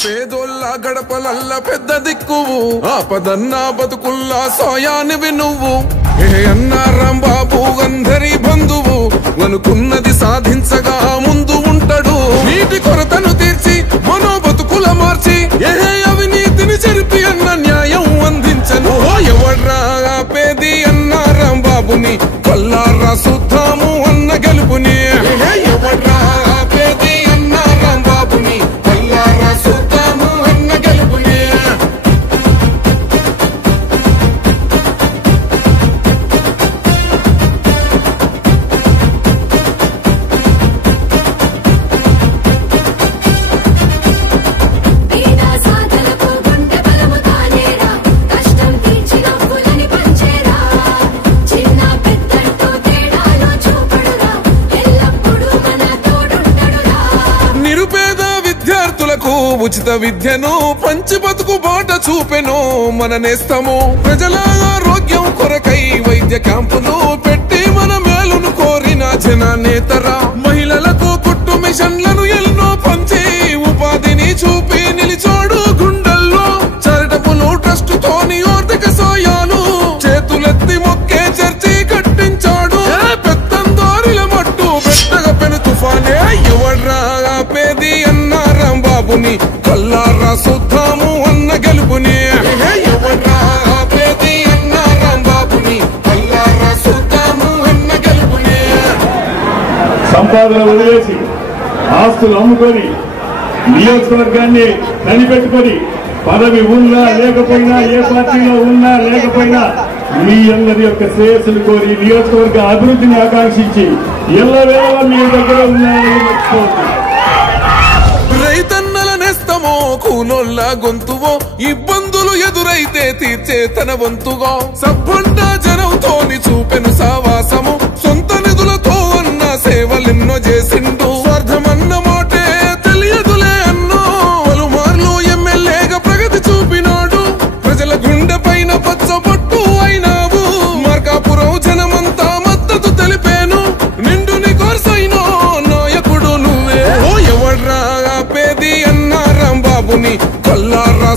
పేదోళ్ళ గడపలల్ల పెద్ద దిక్కువు ఆపదన్నా బతుకుల్లా సాయానివి నువ్వు అన్నా రాంబాబు అందరి బంధువు అనుకున్నది సాధించగా ముందు ఉంటాడు నీటి కొరతను తీర్చి మనో బతుకుల మార్చి అవినీతిని చెరిపి అన్న న్యాయం అందించను ఎవడ్రా పేది అన్నా రాంబాబుని కొల్లారా సుద్దాము అన్న గెలుపుని ఎవడ్రా పేది అన్నా రాంబాబుని కొల్లారా సుద్దాము అన్న గెలుపుని ఉచిత విద్యను పంచి బతుకు బాట చూపెను మన నేస్తము ప్రజల ఆరోగ్యం కొరకై వైద్య క్యాంపులు పెట్టి మన మేలును కోరిన జననేతరా మహిళలకు కుట్టు మిషన్లను ఎన్నో పంచి ఉపాధిని చూపి నిలిచోడు గుండెల్లో చారిటబుల్ ట్రస్ట్ తోని ఆర్థిక సాయాలు చేతులెత్తి మొక్కే చర్చి కట్టించాడు పెత్తందారుల మట్టు పెట్టగా పెను తుఫానే ఎవడ్రా పేది అన్నా రాంబాబుని కొల్లారా సుద్దాము అన్న గెలుపుని ఎవడ్రా పేది అన్నా రాంబాబుని కొల్లారా సుద్దాము అన్న గెలుపుని సంపాదన వదిలేసి ఆస్తులు అమ్ముకొని నియోజకవర్గాన్ని కనిపెట్టుకొని పదవి ఉన్నా లేకపోయినా ఏ పార్టీలో ఉన్నా లేకపోయినా మీ అందరి యొక్క శ్రేయస్సులు కోరి నియోజకవర్గ అభివృద్ధిని ఆకాంక్షించి ఎల్లవేళ మీ దగ్గర ఉన్నాయని మర్చిపోతుంది. రైతన్నల నేస్తమో కూనోళ్ళ గొంతువో ఇబ్బందులు ఎదురైతే తీర్చే తన వంతుగా సబ్బండ జనంతోని చూపెను సావాసము సొంత నిధులతో అన్న సేవలెన్నో చేసిండు స్వార్థమన్న మాటే తెలియదులే అన్నో పలుమార్లు ఎమ్మెల్యేగా ప్రగతి చూపినాడు ప్రజల గుండె పైన పచ్చబొట్టు అయినావు మార్కాపురం జనమంతా మద్దతు తెలిపేను నిండుని కోర్సైనో నాయకుడు నువ్వే ఎవడ్రా పేది అన్నా రాంబాబుని కొల్లారా